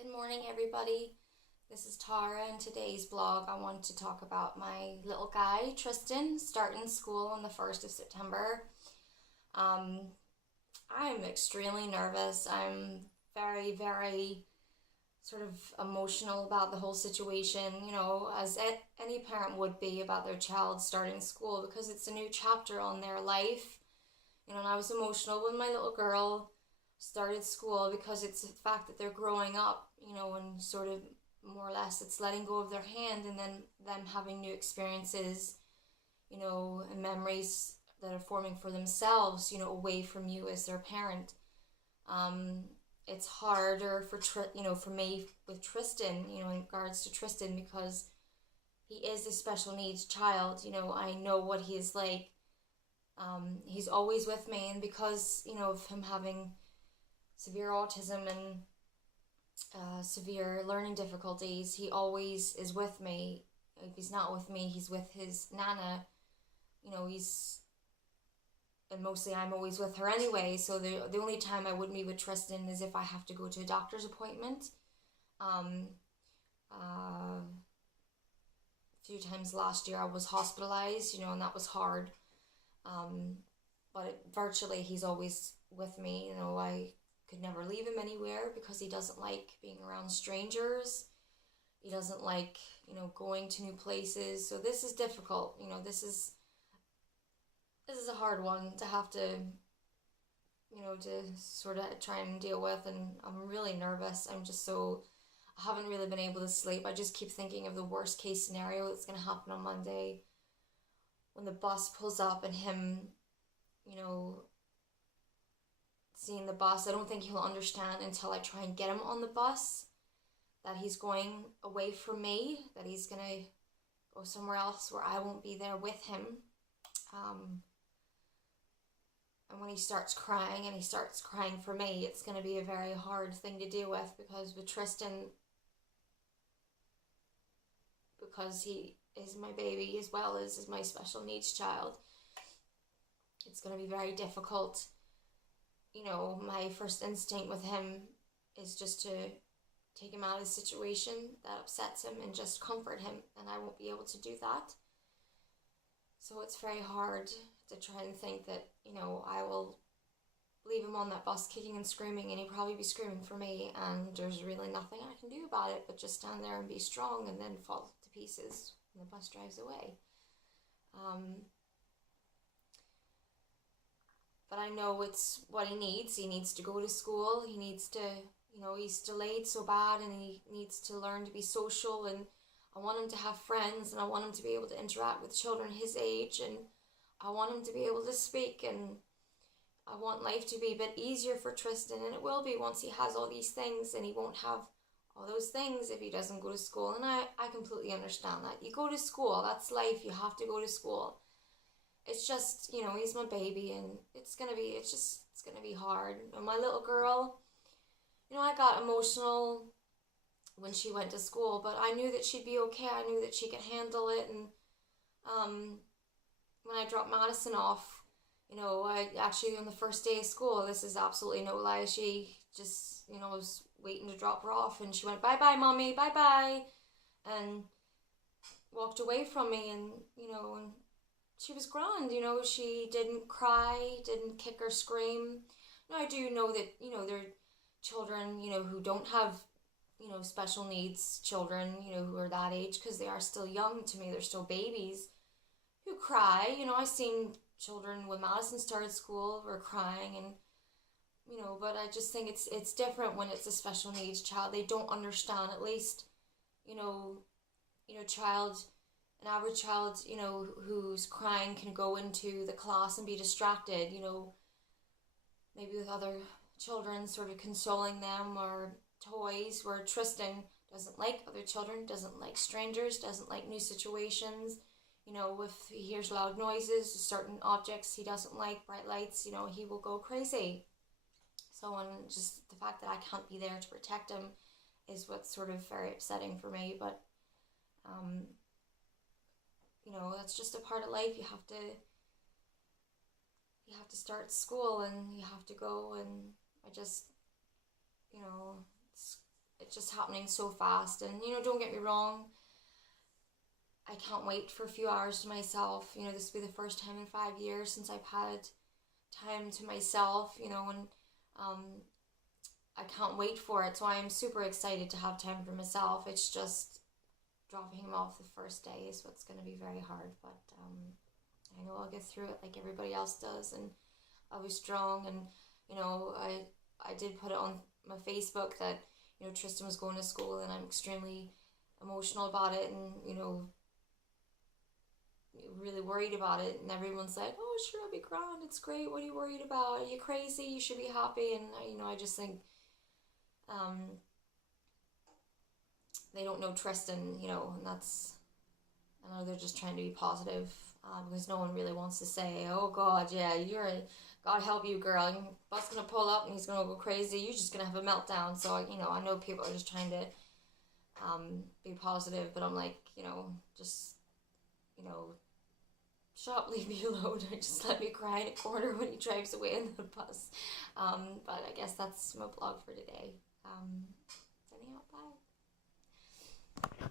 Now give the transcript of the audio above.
Good morning, everybody. This is Tara. In today's blog, I want to talk about my little guy, Tristan, starting school on the 1st of September. Um, I'm extremely nervous. I'm very, very sort of emotional about the whole situation, as any parent would be about their child starting school because it's a new chapter on their life. And I was emotional when my little girl started school because it's the fact that they're growing up, and sort of more or less it's letting go of their hand and then them having new experiences, and memories that are forming for themselves, away from you as their parent. Um, it's harder for me with Tristan, in regards to Tristan because he is a special needs child. I know what he is like. He's always with me, and because of him having severe autism and severe learning difficulties, he always is with me. If he's not with me, he's with his nana. And mostly I'm always with her anyway. So the only time I would meet with Tristan is if I have to go to a doctor's appointment. Um, a few times last year I was hospitalized, and that was hard. But virtually he's always with me. I could never leave him anywhere because he doesn't like being around strangers. He doesn't like, going to new places. So this is difficult. This is a hard one to have to, to sort of try and deal with. And I'm really nervous. I haven't really been able to sleep. I just keep thinking of the worst case scenario that's going to happen on Monday when the bus pulls up and him, seeing the bus. I don't think he'll understand until I try and get him on the bus that he's going away from me, that he's going to go somewhere else where I won't be there with him. And when he starts crying and he starts crying for me, it's going to be a very hard thing to deal with because with Tristan, because he is my baby as well as my special needs child, it's going to be very difficult. My first instinct with him is just to take him out of the situation that upsets him and just comfort him, and I won't be able to do that. So it's very hard to try and think that, I will leave him on that bus kicking and screaming, and he'll probably be screaming for me, and there's really nothing I can do about it but just stand there and be strong and then fall to pieces when the bus drives away. But I know it's what he needs. He needs to go to school. He needs to, he's delayed so bad, and he needs to learn to be social, and I want him to have friends, and I want him to be able to interact with children his age, and I want him to be able to speak, and I want life to be a bit easier for Tristan, and it will be once he has all these things, and he won't have all those things if he doesn't go to school. And I completely understand that. You go to school, that's life, you have to go to school. It's just, he's my baby, and it's gonna be hard. And my little girl, I got emotional when she went to school, but I knew that she'd be okay. I knew that she could handle it. And when I dropped Madison off, I actually, on the first day of school, this is absolutely no lie, she just, was waiting to drop her off, and she went, "Bye bye, mommy, bye bye," and walked away from me. And and she was grand. She didn't cry, didn't kick or scream. Now I do know that there are children who don't have special needs children who are that age, because they are still young to me. They're still babies who cry. I've seen children when Madison started school were crying, and but I just think it's different when it's a special needs child. They don't understand, at least child, an average child, who's crying can go into the class and be distracted, maybe with other children sort of consoling them or toys, where Tristan doesn't like other children, doesn't like strangers, doesn't like new situations. If he hears loud noises, certain objects he doesn't like, bright lights, he will go crazy. So, and just the fact that I can't be there to protect him is what's sort of very upsetting for me. But that's just a part of life. You have to start school, and you have to go, and I just, it's just happening so fast. And, you know, don't get me wrong, I can't wait for a few hours to myself. You know, this will be the first time in 5 years since I've had time to myself, you know, and I can't wait for it. So I'm super excited to have time for myself. It's just dropping him off the first day is what's going to be very hard, but I know I'll get through it like everybody else does, and I'll be strong. And, you know, I did put it on my Facebook that, you know, Tristan was going to school, and I'm extremely emotional about it, and, you know, really worried about it. And everyone's like, oh, sure, it'll be grand, it's great, what are you worried about, are you crazy, you should be happy. And, you know, I just think they don't know Tristan, you know, and that's, I know they're just trying to be positive, because no one really wants to say, oh God, yeah, God help you, girl, bus gonna pull up and he's gonna go crazy, you're just gonna have a meltdown. So, you know, I know people are just trying to be positive, but I'm like, you know, just, you know, shut up, leave me alone, or just let me cry in a corner when he drives away in the bus. But I guess that's my blog for today. Anyhow, bye.